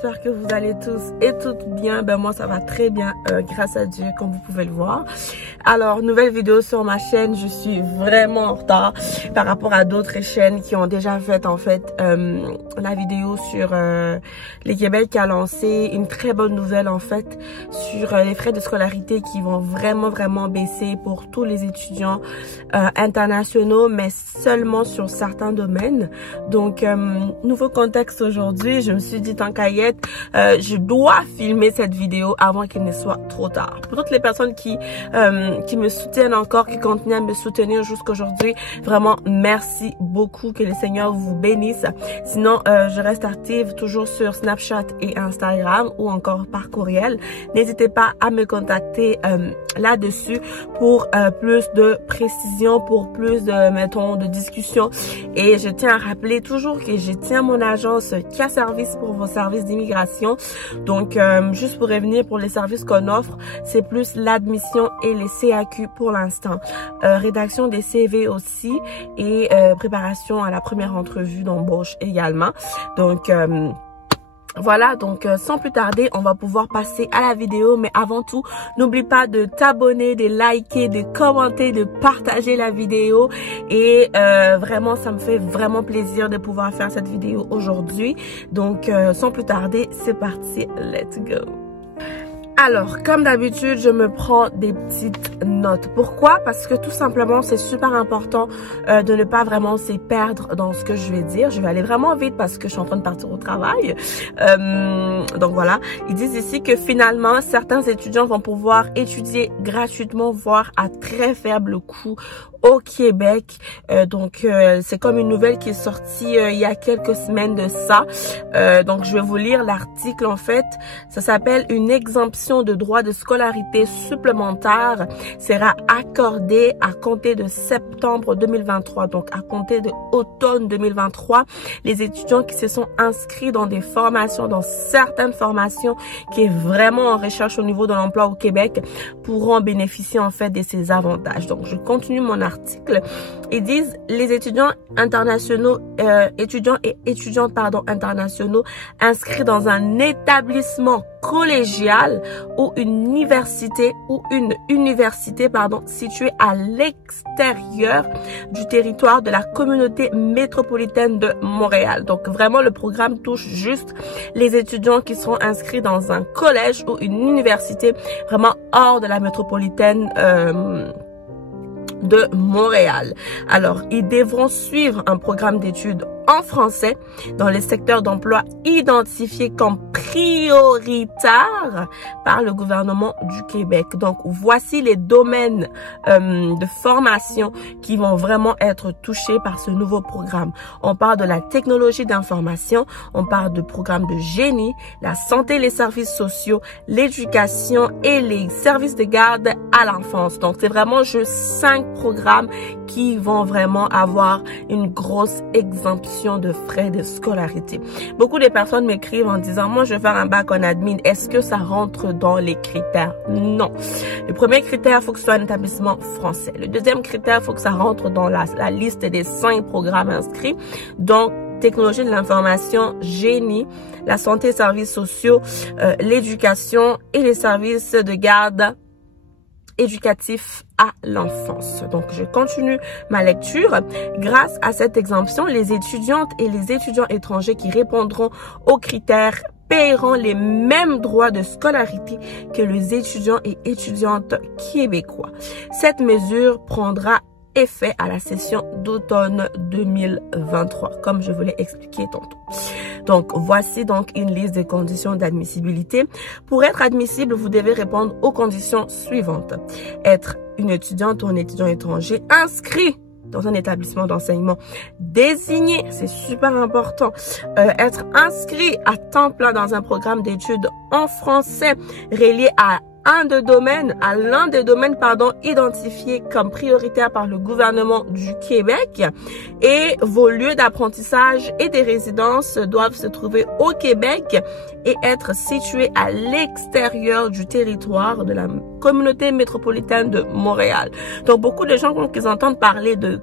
j'espère que vous allez tous et toutes bien. Ben moi ça va très bien grâce à Dieu, comme vous pouvez le voir. Alors, nouvelle vidéo sur ma chaîne. Je suis vraiment en retard par rapport à d'autres chaînes qui ont déjà fait en fait la vidéo sur les Québec qui a lancé une très bonne nouvelle en fait sur les frais de scolarité qui vont vraiment baisser pour tous les étudiants internationaux, mais seulement sur certains domaines. Donc nouveau contexte aujourd'hui, je me suis dit tant qu'à y être, je dois filmer cette vidéo avant qu'il ne soit trop tard. Pour toutes les personnes qui me soutiennent encore, qui continuent à me soutenir jusqu'aujourd'hui, vraiment merci beaucoup, que le Seigneur vous bénisse. Sinon je reste active toujours sur Snapchat et Instagram ou encore par courriel. N'hésitez pas à me contacter là-dessus pour plus de précision, pour plus de, mettons, de discussion. Et je tiens à rappeler toujours que je tiens mon agence qui a service pour vos services d'immigration. Donc, juste pour revenir pour les services qu'on offre, c'est plus l'admission et les CAQ pour l'instant. Rédaction des CV aussi et préparation à la première entrevue d'embauche également. Donc, voilà, donc sans plus tarder, on va pouvoir passer à la vidéo. Mais avant tout, n'oublie pas de t'abonner, de liker, de commenter, de partager la vidéo. Et vraiment, ça me fait vraiment plaisir de pouvoir faire cette vidéo aujourd'hui. Donc, sans plus tarder, c'est parti, let's go. Alors, comme d'habitude, je me prends des petites notes. Pourquoi? Parce que tout simplement, c'est super important de ne pas vraiment se perdre dans ce que je vais dire. Je vais aller vraiment vite parce que je suis en train de partir au travail. Donc voilà, ils disent ici que finalement, certains étudiants vont pouvoir étudier gratuitement, voire à très faible coût au Québec. Donc c'est comme une nouvelle qui est sortie il y a quelques semaines de ça. Donc je vais vous lire l'article en fait. Ça s'appelle « Une exemption de droits de scolarité supplémentaire sera accordée à compter de septembre 2023. » Donc à compter de automne 2023, les étudiants qui se sont inscrits dans des formations, dans certaines formations qui est vraiment en recherche au niveau de l'emploi au Québec, pourront bénéficier en fait de ces avantages. Donc je continue mon article. Ils disent les étudiants internationaux, étudiants et étudiantes internationaux inscrits dans un établissement collégial ou une université située à l'extérieur du territoire de la communauté métropolitaine de Montréal. Donc vraiment le programme touche juste les étudiants qui seront inscrits dans un collège ou une université vraiment hors de la métropolitaine de Montréal. Alors, ils devront suivre un programme d'études en français dans les secteurs d'emploi identifiés comme prioritaires par le gouvernement du Québec. Donc, voici les domaines de formation qui vont vraiment être touchés par ce nouveau programme. On parle de la technologie d'information, on parle de programmes de génie, la santé, les services sociaux, l'éducation et les services de garde à l'enfance. Donc, c'est vraiment juste 5 programmes qui vont vraiment avoir une grosse exemption de frais de scolarité. Beaucoup de personnes m'écrivent en disant, moi je vais faire un bac en admin, est-ce que ça rentre dans les critères? Non. Le premier critère, il faut que ce soit un établissement français. Le deuxième critère, il faut que ça rentre dans la liste des 5 programmes inscrits. Donc, technologie de l'information, génie, la santé, services sociaux, l'éducation et les services de garde éducatif à l'enfance. Donc, je continue ma lecture. Grâce à cette exemption, les étudiantes et les étudiants étrangers qui répondront aux critères paieront les mêmes droits de scolarité que les étudiants et étudiantes québécois. Cette mesure prendra effet à la session d'automne 2023, comme je vous l'ai expliqué tantôt. Donc, voici donc une liste des conditions d'admissibilité. Pour être admissible, vous devez répondre aux conditions suivantes. Être une étudiante ou un étudiant étranger inscrit dans un établissement d'enseignement désigné, c'est super important. Être inscrit à temps plein dans un programme d'études en français relié à l'un des domaines, identifiés comme prioritaires par le gouvernement du Québec, et vos lieux d'apprentissage et des résidences doivent se trouver au Québec et être situés à l'extérieur du territoire de la communauté métropolitaine de Montréal. Donc beaucoup de gens, quand ils entendent parler de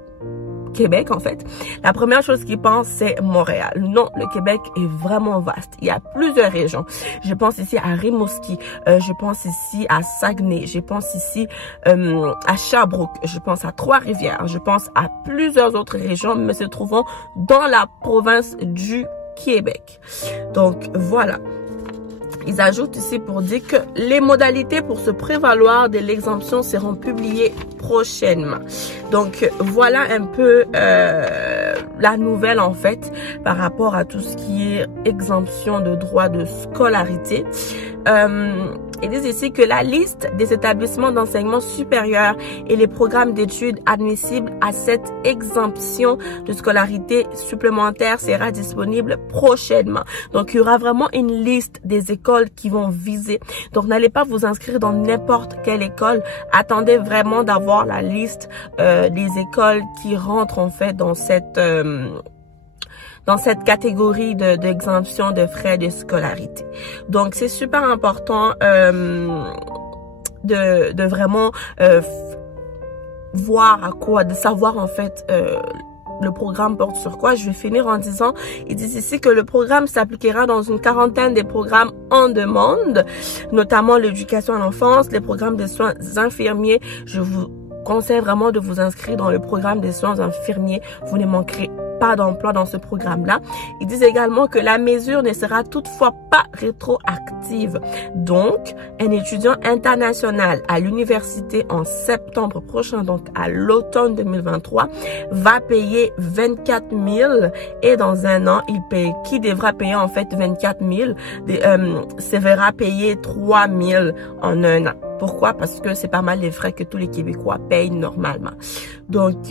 Québec en fait, la première chose qu'ils pensent c'est Montréal. Non, le Québec est vraiment vaste. Il y a plusieurs régions. Je pense ici à Rimouski, je pense ici à Saguenay, je pense ici à Sherbrooke, je pense à Trois-Rivières, je pense à plusieurs autres régions, mais se trouvant dans la province du Québec. Donc voilà. Ils ajoutent ici pour dire que les modalités pour se prévaloir de l'exemption seront publiées prochainement. Donc voilà un peu la nouvelle en fait par rapport à tout ce qui est exemption de droits de scolarité. Ils disent ici que la liste des établissements d'enseignement supérieur et les programmes d'études admissibles à cette exemption de scolarité supplémentaire sera disponible prochainement. Donc, il y aura vraiment une liste des écoles qui vont viser. Donc, n'allez pas vous inscrire dans n'importe quelle école. Attendez vraiment d'avoir la liste des écoles qui rentrent en fait dans cette catégorie d'exemption de frais de scolarité. Donc, c'est super important de vraiment voir à quoi, de savoir en fait le programme porte sur quoi. Je vais finir en disant, ils disent ici que le programme s'appliquera dans une quarantaine des programmes en demande, notamment l'éducation à l'enfance, les programmes de soins infirmiers. Je vous conseille vraiment de vous inscrire dans le programme des soins infirmiers. Vous ne manquerez pas d'emploi dans ce programme-là. Ils disent également que la mesure ne sera toutefois pas rétroactive. Donc, un étudiant international à l'université en septembre prochain, donc à l'automne 2023, va payer 24 000 et dans un an, qui devra payer en fait 24 000, se verra payer 3 000 en un an. Pourquoi? Parce que c'est pas mal les frais que tous les Québécois payent normalement. Donc,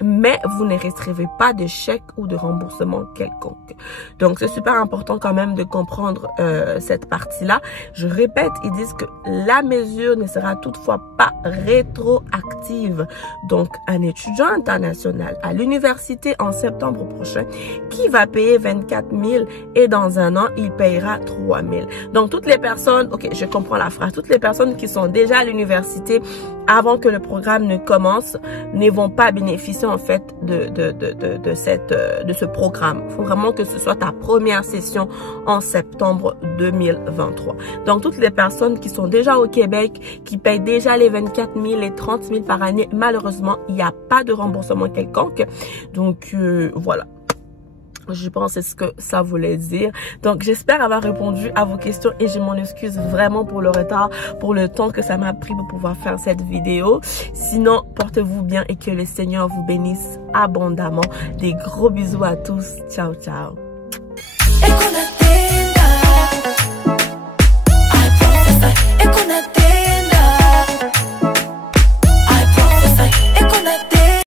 mais vous ne recevez pas de chèque ou de remboursement quelconque. Donc, c'est super important quand même de comprendre cette partie-là. Je répète, ils disent que la mesure ne sera toutefois pas rétroactive. Donc, un étudiant international à l'université en septembre prochain qui va payer 24 000 et dans un an, il payera 3 000. Donc, toutes les personnes, ok, je comprends la phrase, toutes les personnes qui sont déjà à l'université avant que le programme ne commence ne vont pas bénéficier en fait de ce programme. Il faut vraiment que ce soit ta première session en septembre 2023. Donc, toutes les personnes qui sont déjà au Québec, qui payent déjà les 24 000 et 30 000 par année, malheureusement, il n'y a pas de remboursement quelconque. Donc, voilà. Je pense que c'est ce que ça voulait dire. Donc, j'espère avoir répondu à vos questions et je m'en excuse vraiment pour le retard, pour le temps que ça m'a pris pour pouvoir faire cette vidéo. Sinon, portez-vous bien et que le Seigneur vous bénisse abondamment. Des gros bisous à tous. Ciao, ciao.